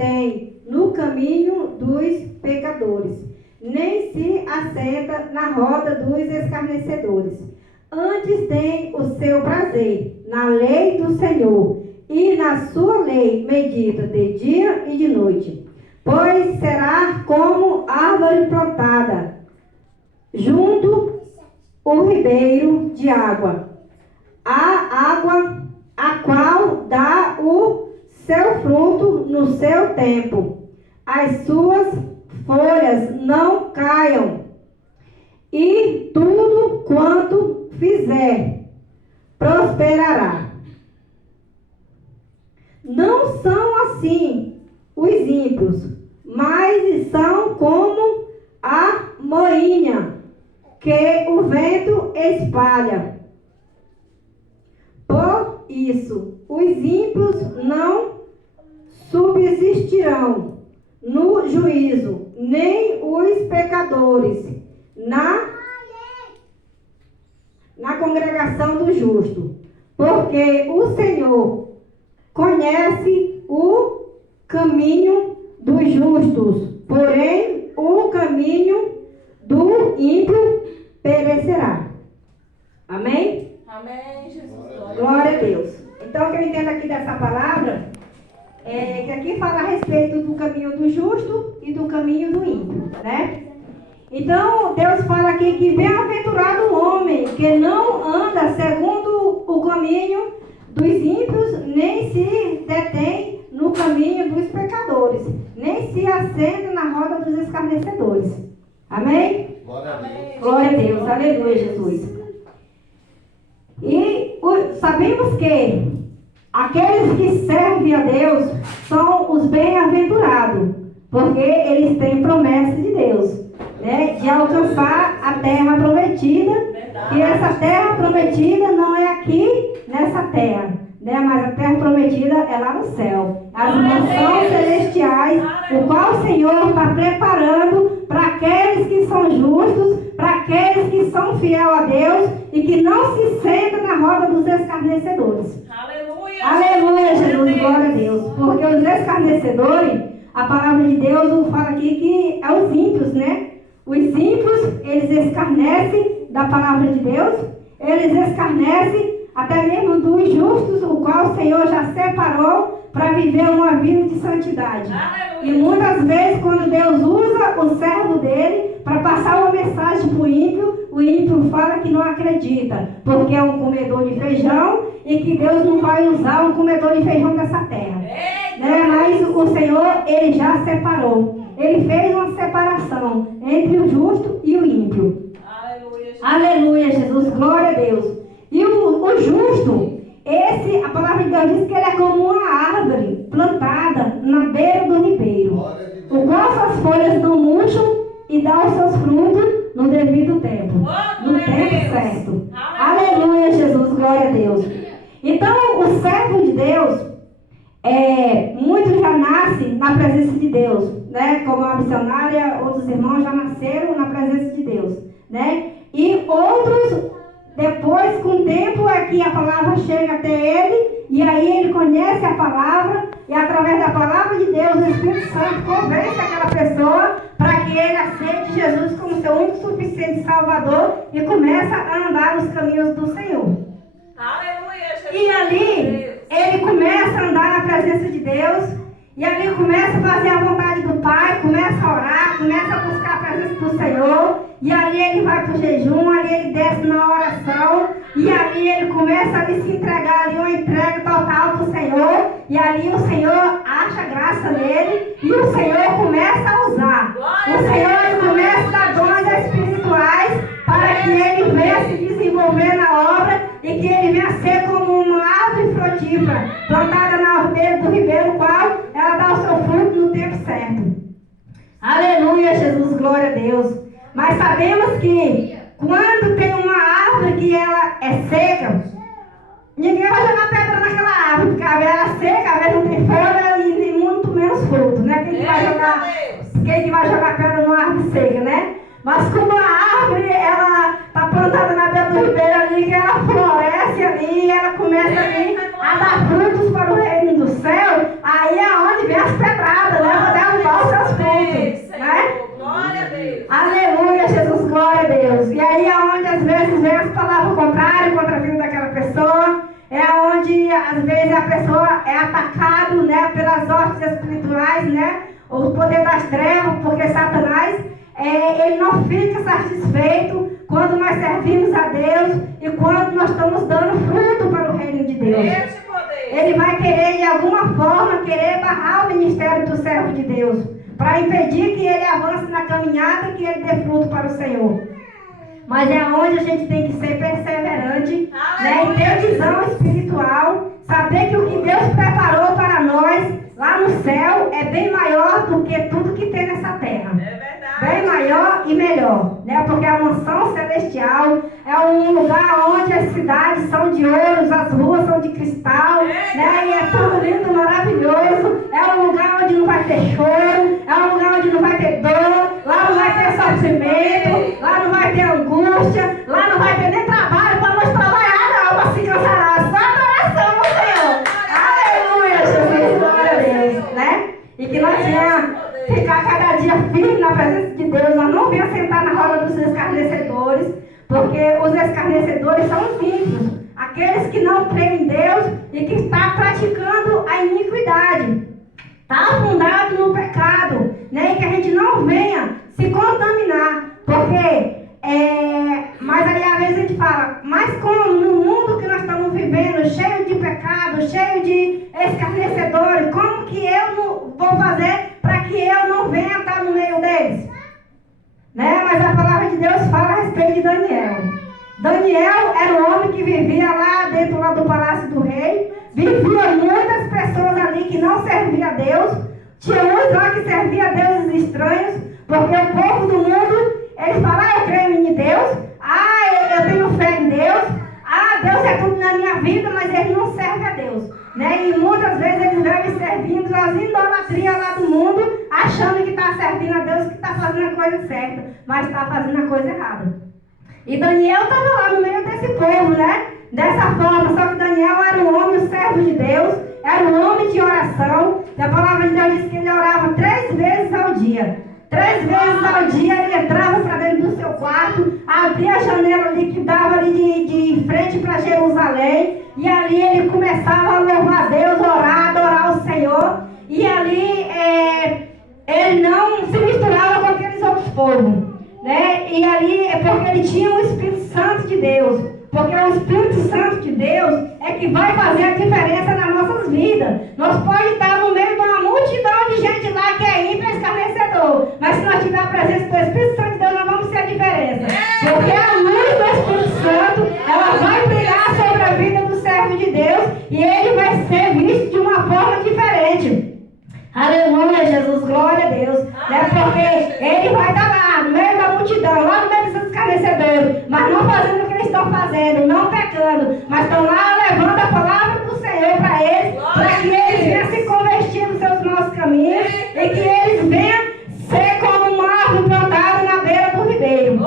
detém no caminho dos pecadores, nem se assenta na roda dos escarnecedores. Antes tem o seu prazer na lei do Senhor, e na sua lei medita de dia e de noite. Pois será como árvore plantada junto o ribeiro de água, a água a qual dá o seu fruto no seu tempo. As suas folhas não caiam, e tudo quanto fizer prosperará. Não são assim os ímpios, mas são como a moinha que o vento espalha. Por isso, os ímpios não subsistirão no juízo, nem os pecadores na congregação do justo, porque o Senhor conhece o caminho dos justos, porém o caminho do ímpio perecerá. Amém? Amém, Jesus. Glória a Deus. Então, o que eu entendo aqui dessa palavra é que aqui fala a respeito do caminho do justo e do caminho do ímpio, né? Então, Deus fala aqui que bem-aventurado o homem que não anda segundo o caminho dos ímpios, nem se detém no caminho dos pecadores, nem se assenta na roda dos escarnecedores. Amém? Glória a Deus. Glória a Deus. Aleluia, Jesus. E sabemos que aqueles que servem a Deus são os bem-aventurados, porque eles têm promessa de Deus, né, de alcançar a terra prometida. E essa terra prometida não é aqui nessa terra, né, mas a terra prometida é lá no céu. As mansões celestiais, o qual o Senhor está preparando para aqueles que são justos, para aqueles que são fiéis a Deus e que não se sentam na roda dos escarnecedores. Aleluia! Aleluia, Jesus, glória a Deus. Porque os escarnecedores, a palavra de Deus fala aqui que é os ímpios, né? Os ímpios, eles escarnecem da palavra de Deus, eles escarnecem até mesmo dos justos, o qual o Senhor já separou para viver uma vida de santidade. Aleluia. E muitas vezes, quando Deus usa o servo dele para passar uma mensagem para o ímpio fala que não acredita, porque é um comedor de feijão e que Deus não vai usar um comedor de feijão dessa terra. Né? Mas o Senhor, ele já separou. Ele fez uma separação entre o justo e o ímpio. Aleluia, Jesus. Aleluia, Jesus, glória a Deus. E o justo, a palavra de Deus diz que ele é como uma árvore plantada na beira do ribeiro, o qual suas folhas não murcham e dá os seus frutos no devido tempo, no tempo certo. Aleluia, Jesus, glória a Deus. Então, o servo de Deus, muitos já nascem na presença de Deus, né? Como a missionária, outros irmãos já nasceram na presença de Deus, né? E outros, depois, com o tempo, é que a palavra chega até ele, e aí ele conhece a palavra, e através da palavra de Deus, o Espírito Santo convence aquela pessoa para que ele aceite Jesus como seu único suficiente Salvador e começa a andar nos caminhos do Senhor. Aleluia, Jesus. E ali, ele começa a andar na presença de Deus, e ali começa a fazer a vontade do Pai, começa a orar, começa a buscar a presença do Senhor, e ali ele vai para o jejum, ali ele desce na oração, e ali ele começa a se entregar ali uma entrega total para o Senhor, e ali o Senhor acha graça nele, e o Senhor começa a usar. O Senhor ele começa a dar dons espirituais para que ele venha se desenvolver na obra e que ele venha ser como uma árvore frutífera, plantada na beira do ribeiro, qual ela dá o seu fruto no tempo certo. Aleluia, Jesus, glória a Deus. Mas sabemos que quando tem uma árvore que ela é seca, ninguém vai jogar pedra naquela árvore, porque a ela é seca, a árvore não tem folha e muito menos fruto, né? Quem que vai jogar pedra numa árvore seca, né? Mas como a árvore, ela está plantada na beira do ribeiro ali, que ela floresce ali, ela começa ali a dar frutos para o reino do céu, aí é onde vem as pedradas, o poder das trevas, porque Satanás, ele não fica satisfeito quando nós servimos a Deus e quando nós estamos dando fruto para o reino de Deus. Esse poder. Ele vai querer, de alguma forma, querer barrar o ministério do servo de Deus, para impedir que ele avance na caminhada e que ele dê fruto para o Senhor. Mas é onde a gente tem que ser perseverante, né, e ter visão espiritual, saber que o que Deus preparou para nós lá no céu é bem maior do que tudo que tem nessa terra. É verdade. Bem maior e melhor, né? Porque a mansão celestial é um lugar onde as cidades são de ouro, as ruas são de cristal, né? E é tudo lindo, maravilhoso. É um lugar onde não vai ter choro, é um lugar onde não vai ter dor, lá não vai ter sofrimento, lá não vai ter angústia, lá não vai ter nem trabalho para nós trabalhar, não, para se cansar, só adoração ao Senhor. Aleluia, Jesus, glória a Deus, né? E que nós venhamos ficar cada dia firme na presença de Deus, nós não venhamos sentar na roda dos escarnecedores, porque os escarnecedores são os ímpios, aqueles que não creem em Deus e que estão praticando a iniquidade, está afundado no pecado, né? E que a gente não venha se contaminar, porque mas aí às vezes a gente fala, mas como no mundo que nós estamos vivendo, cheio de pecado, cheio de escarnecedores, como que eu não vou fazer para que eu não venha estar no meio deles? Né? Mas a palavra de Deus fala a respeito de Daniel. Daniel era um homem que vivia lá dentro lá do palácio do rei, vivia muitas pessoas ali que não serviam a Deus, tinha uns lá que serviam a deuses estranhos, porque o povo do mundo, eles falam, eu creio em Deus, eu tenho fé em Deus, Deus é tudo na minha vida, mas eles não servem a Deus, né? E muitas vezes eles vêm servindo as idolatrias lá do mundo, achando que está servindo a Deus, que está fazendo a coisa certa, mas está fazendo a coisa errada. E Daniel estava lá no meio desse povo, né? Dessa forma, só que Daniel era um homem, um servo de Deus, era um homem de oração, e a palavra de Deus diz que ele orava 3 vezes ao dia. 3 vezes ao dia ele entrava para dentro do seu quarto, abria a janela ali que dava ali de frente para Jerusalém, e ali ele começava a louvar a Deus, orar, adorar o Senhor, e ali ele não se misturava com aqueles outros povos, né? E ali é porque ele tinha o Espírito Santo de Deus, porque o Espírito Santo de Deus é que vai fazer a diferença nas nossas vidas. Nós podemos estar no meio de uma multidão de gente lá que é ímpio, escarnecedor, mas se nós tivermos a presença do Espírito Santo de Deus, nós vamos ser a diferença, porque a luz do Espírito Santo, ela vai brilhar sobre a vida do servo de Deus e ele vai ser visto de uma forma diferente. Aleluia, Jesus, glória a Deus, né? Porque ele vai estar lá no meio da multidão, lá no meio dos escarnecedores, mas não fazendo o que eles estão fazendo, não pecando, mas estão lá levando a palavra do Senhor para eles, para que eles venham se convertir nos seus maus caminhos e que eles venham ser como uma árvore plantada na beira do ribeiro.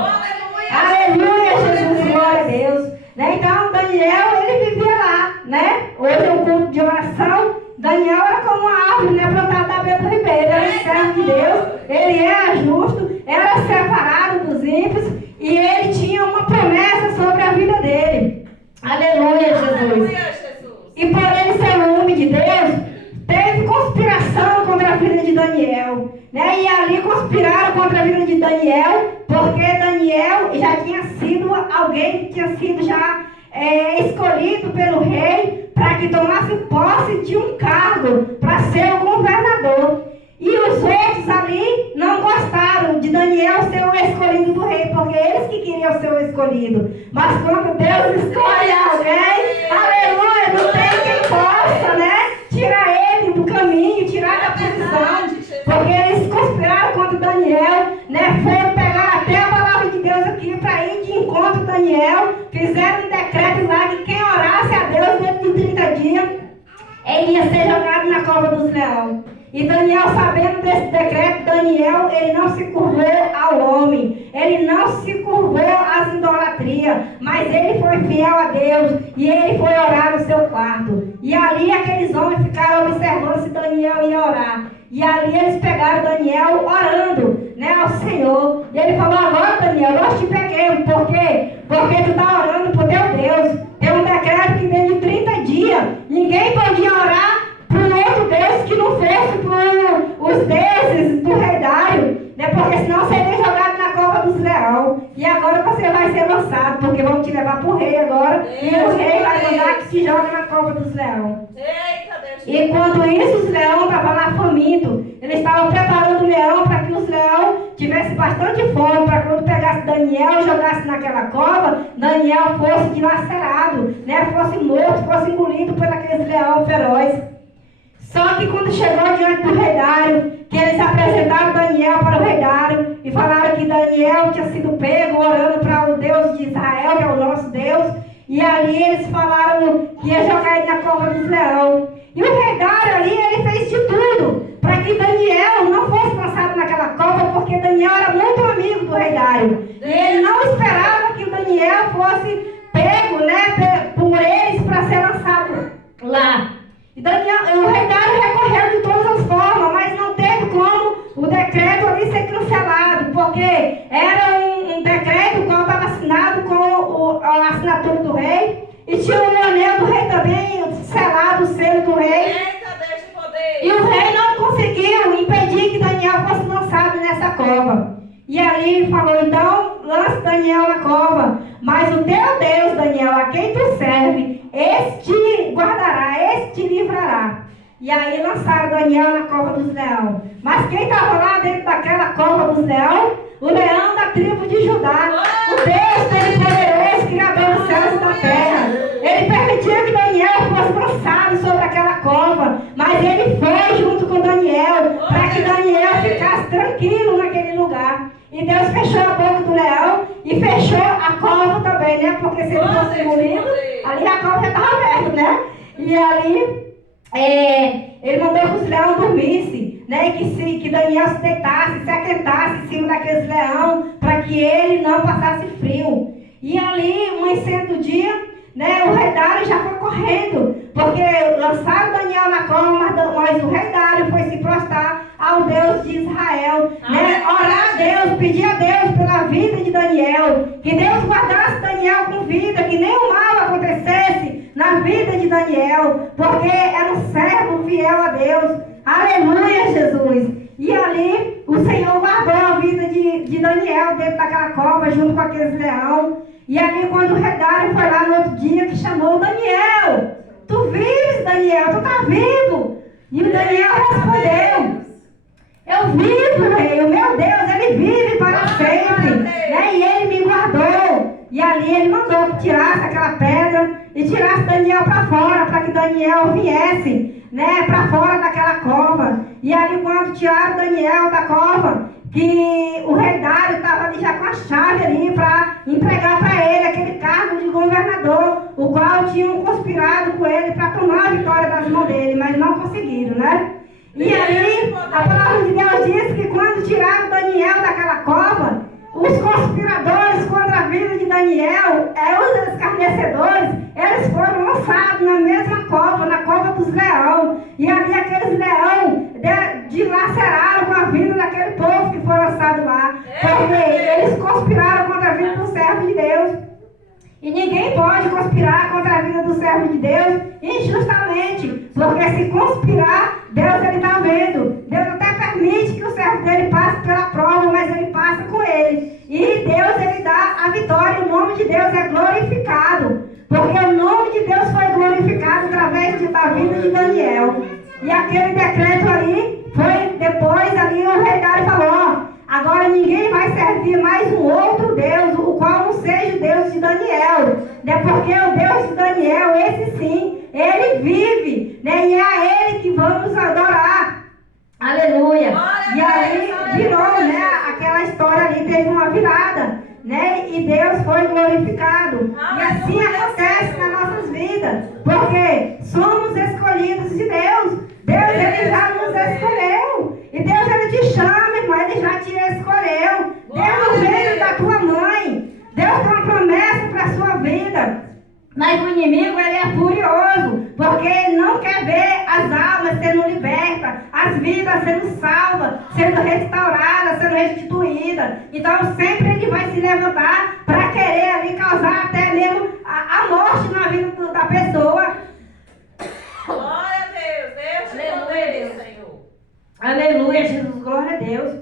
Aleluia, Jesus, glória a Deus, né? Então Daniel, ele vivia lá, né? Hoje é um culto de oração. Daniel era como uma árvore, né, plantada na beira do ribeiro, era um servo de Deus, ele era justo, era separado dos ímpios e ele tinha uma promessa sobre a vida dele. Aleluia, Jesus. E por ele ser um homem de Deus, teve conspiração contra a vida de Daniel, né? E ali conspiraram contra a vida de Daniel, porque Daniel já tinha sido alguém que tinha sido já escolhido pelo rei para que tomasse posse de um cargo para ser o governador. E os outros ali não gostaram de Daniel ser o escolhido do rei, porque eles que queriam ser o escolhido. Mas quando Deus escolhe alguém, aleluia, não tem quem possa, né, tirar ele do caminho, tirar da posição, porque eles conspiraram contra Daniel, né, foram pegar até a palavra de Deus aqui para ir de encontro a Daniel, fizeram um decreto lá que quem orasse a Deus dentro de 30 dias, ele ia ser jogado na cova dos leões. E Daniel, sabendo desse decreto, Daniel, ele não se curvou ao homem, ele não se curvou às idolatrias, mas ele foi fiel a Deus e ele foi orar no seu quarto. E ali aqueles homens ficaram observando se Daniel ia orar. E ali eles pegaram Daniel orando, né, ao Senhor. E ele falou, agora Daniel, nós te peguemos. Por quê? Porque tu está orando por teu Deus. Tem um decreto que dentro de 30 dias, ninguém podia orar para um outro Deus que não fosse para os deuses te levar para o rei agora. E o rei vai mandar que te jogue na cova dos leões. Eita, Deus. E enquanto isso, os leões estavam lá famintos. Eles estavam preparando o leão para que os leões tivessem bastante fome, para quando pegasse Daniel e jogasse naquela cova, Daniel fosse dilacerado, né? Fosse morto, fosse engolido por aqueles leões ferozes. Só que quando chegou diante do rei Dário, que eles apresentaram Daniel para o rei Dário e falaram que Daniel tinha sido pego orando para o Deus de Israel, que é o nosso Deus, e ali eles falaram que ia jogar ele na cova dos leões. E o rei Dário ali, ele fez de tudo para que Daniel não fosse lançado naquela cova, porque Daniel era muito amigo do rei Dário. E ele não esperava que o Daniel fosse pego, né, por eles para ser lançado lá. E o rei Dário recorreu de todas as formas, mas não teve como o decreto ali ser cancelado, porque era um decreto qual estava assinado com a assinatura do rei, e tinha o anel do rei também, selado o selo do rei. Eita, deixa o poder. E o rei não conseguiu impedir que Daniel fosse lançado nessa cova. E ali ele falou, então, lance Daniel na cova. Mas o teu Deus, Daniel, a quem tu serve, esse te guardará, esse te livrará. E aí lançaram Daniel na cova dos leões. Mas quem estava lá dentro daquela cova dos leões? O leão da tribo de Judá. O Deus Todo-Poderoso, Criador dos céus e da terra. Ele permitiu que Daniel fosse lançado sobre aquela cova. Mas ele foi junto com Daniel, para que Daniel ficasse tranquilo naquele lugar. E Deus fechou a boca do leão e fechou a cova também, né? Porque se ele fosse engolido, ali a cova já estava aberta, né? E ali ele mandou que os leões dormissem, né? Que Daniel se deitasse, se aquentasse em cima daqueles leões, para que ele não passasse frio. E ali, amanhecendo do dia, né, o rei Dário já foi correndo, porque lançaram Daniel na cova, mas o rei Dário foi se prostrar ao Deus de Israel, né, orar a Deus, pedir a Deus pela vida de Daniel, que Deus guardasse Daniel com vida, que nem o mal acontecesse na vida de Daniel, porque era um servo fiel a Deus. Aleluia, Jesus! E ali o Senhor guardou a vida de Daniel dentro daquela cova, junto com aqueles leões. E ali quando o rei Dário foi lá no outro dia, que chamou Daniel, tu vives, Daniel, tu está vivo? E o Daniel respondeu, eu vivo, rei, o meu Deus, ele vive para sempre, né? E ele me guardou. E ali ele mandou que tirasse aquela pedra e tirasse Daniel para fora, para que Daniel viesse, né, para fora daquela cova. E ali quando tiraram Daniel da cova, que o rei Dário estava ali já com a chave ali para entregar para ele aquele cargo de governador, o qual tinham conspirado com ele para tomar a vitória das mãos dele, mas não conseguiram, né? E aí a palavra de Deus diz que quando tiraram Daniel daquela cova, os conspiradores contra a vida de Daniel, os escarnecedores, eles foram lançados na mesma cova, na cova dos leões. E ali aqueles leões dilaceraram com a vida daquele povo que foi lançado lá. Porque eles conspiraram contra a vida do servo de Deus. E ninguém pode conspirar contra a vida do servo de Deus injustamente. Porque se conspirar, Deus ele está vendo. Deus até permite que o servo dele passe pela prova, mas ele passa com ele. E Deus ele dá a vitória. O nome de Deus é glorificado. Porque o nome de Deus foi glorificado através da vida de Daniel. E aquele decreto ali, foi depois ali o rei Dário falou, agora ninguém vai servir mais um outro Deus, o qual não seja o Deus de Daniel. Né? Porque o Deus de Daniel, esse sim, ele vive, né? E é a ele que vamos adorar. Aleluia. E aí virou, né? Aquela história ali teve uma virada, né? E Deus foi glorificado. E assim acontece nas nossas vidas, porque somos escolhidos de Deus. Deus ele já nos escolheu. E Deus ele te chama, irmão, ele já te escolheu. Deus não veio da tua mãe. Deus tem uma promessa para a sua vida. Mas o inimigo ele é furioso, porque ele não quer ver as almas sendo libertas, as vidas sendo salvas, sendo restauradas, sendo restituídas. Então sempre ele vai se levantar para querer ali causar até mesmo a morte na vida da pessoa. Glória a Deus, Deus te poder, Senhor. Aleluia, Jesus, glória a Deus.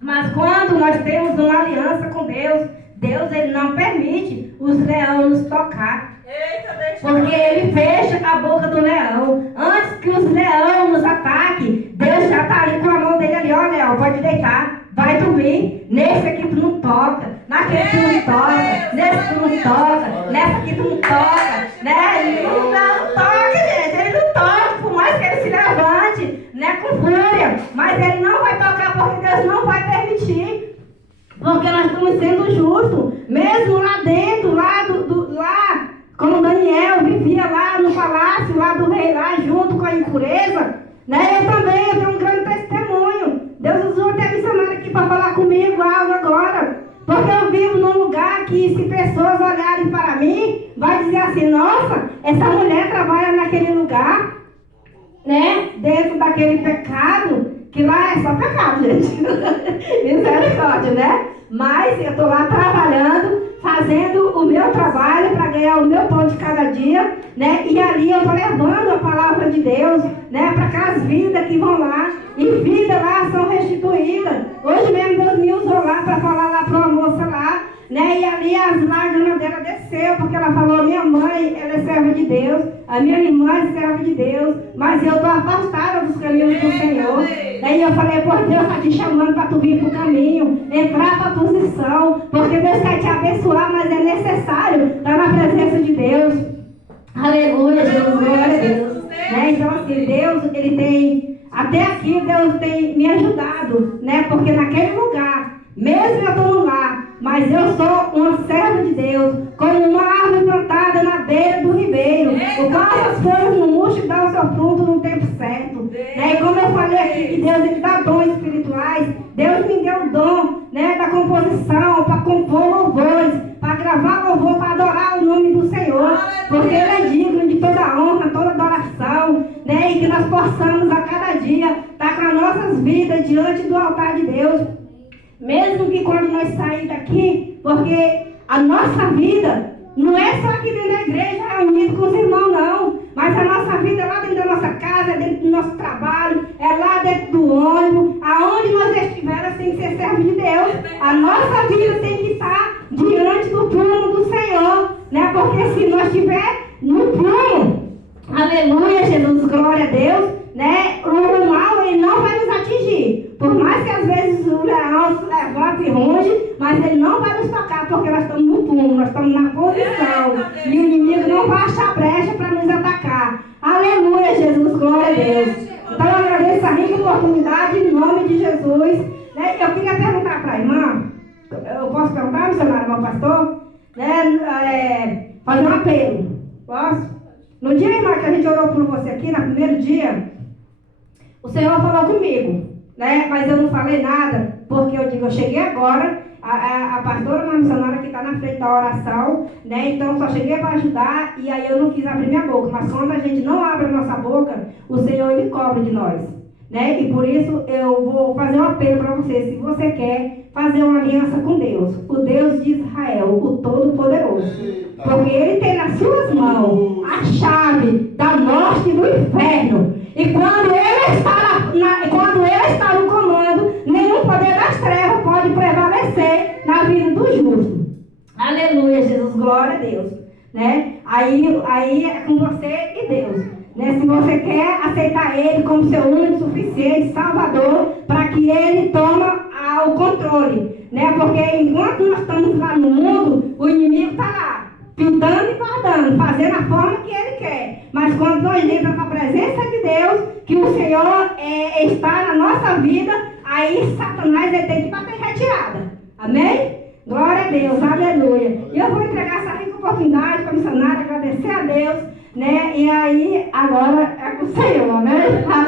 Mas quando nós temos uma aliança com Deus, Deus ele não permite os leões nos tocar. Eita, deixa Porque ele fecha a boca do leão. Antes que os leões nos ataquem, Deus já está ali com a mão dele ali. Ó, leão, pode deitar. Vai dormir. Nesse aqui tu não toca. Naquele tu não toca. Nesse tu não toca. Nessa aqui tu não toca. Né? Ele não toca, gente. Ele não toca. Por mais que ele se levante, né, com fúria. Mas ele não vai tocar porque Deus não vai permitir. Porque nós estamos sendo justos. Mesmo lá dentro, lá como Daniel vivia lá no palácio, lá do rei, lá junto com a impureza, né? Eu tenho um grande testemunho. Deus usou até missionário aqui para falar comigo algo agora. Porque eu vivo num lugar que, se pessoas olharem para mim, vai dizer assim: nossa, essa mulher trabalha naquele lugar, né? Dentro daquele pecado, que lá é só pecado, gente. Misericórdia, né? Mas eu estou lá trabalhando, fazendo o meu trabalho para ganhar o meu pão de cada dia, né? E ali eu estou levando a palavra de Deus, né? Para aquelas vidas que vão lá, e vidas lá são restituídas. Hoje mesmo Deus me usou lá para falar lá para uma moça lá, né? E ali as lágrimas dela desceu, porque ela falou: minha mãe, ela é serva de Deus, a minha irmã é serva de Deus, mas eu estou afastada dos caminhos do Senhor. Daí eu falei: por Deus está te chamando para tu vir para o caminho, entrar para a posição, porque Deus quer te abençoar, mas é necessário estar na presença de Deus. Aleluia, Jesus, glória a Deus. Né? Então assim, Deus, ele tem, até aqui Deus tem me ajudado, né? Porque naquele lugar, mesmo eu estou lá, mas eu sou uma serva de Deus, como uma árvore plantada na beira do ribeiro, o qual as folhas não murcham e dá o seu fruto no tempo certo. Né? E como eu falei aqui, que Deus ele dá dons espirituais, Deus me deu o dom, né, da composição, para compor louvores, para gravar louvor, para adorar o nome do Senhor, porque Ele é digno de toda honra, toda adoração, né? E que nós possamos a cada dia estar com as nossas vidas diante do altar de Deus. Mesmo que quando nós saímos daqui, porque a nossa vida não é só aqui dentro da igreja, reunido com os irmãos, não. Mas a nossa vida é lá dentro da nossa casa, é dentro do nosso trabalho, é lá dentro do ônibus, aonde nós estivermos, tem que ser servo de Deus. A nossa vida tem que estar diante do prumo do Senhor, né? Porque se nós estivermos no prumo, aleluia, Jesus, glória a Deus, né? O mal, ele não vai nos atingir. Por mais que às vezes o leão se levante e ruge, mas ele não vai nos tocar, porque nós estamos no prumo, nós estamos na posição. E o inimigo não vai achar brecha para nos atacar. Aleluia, Jesus, glória a Deus. Então eu agradeço a rica oportunidade em nome de Jesus. Né? Eu queria perguntar para a irmã, eu posso perguntar, missionário, meu pastor? Né? Fazer um apelo. Posso? No dia, irmã, que a gente orou por você aqui, no primeiro dia, o Senhor falou comigo, né? Mas eu não falei nada, porque eu cheguei agora, a pastora, uma missionária que está na frente da oração, né? Então só cheguei para ajudar, e aí eu não quis abrir minha boca. Mas quando a gente não abre a nossa boca, o Senhor ele cobra de nós, né? E por isso eu vou fazer um apelo para você. Se você quer fazer uma aliança com Deus, o Deus de Israel, o Todo-Poderoso, porque Ele tem nas suas mãos a chave da morte e do inferno. E quando Ele está no comando, nenhum poder das trevas pode prevalecer na vida do justo. Aleluia, Jesus, glória a Deus. Né? Aí é com você e Deus. Né? Se você quer aceitar Ele como seu único, suficiente, Salvador, para que Ele tome o controle. Né? Porque enquanto nós estamos lá no mundo, o inimigo está lá, pintando e guardando, fazendo a forma que Ele quer. Mas quando nós entramos na presença de Deus, que o Senhor está na nossa vida, aí Satanás ele tem que bater retirada. Amém? Glória a Deus, aleluia. E eu vou entregar essa rica oportunidade para a missionária, agradecer a Deus, né? E aí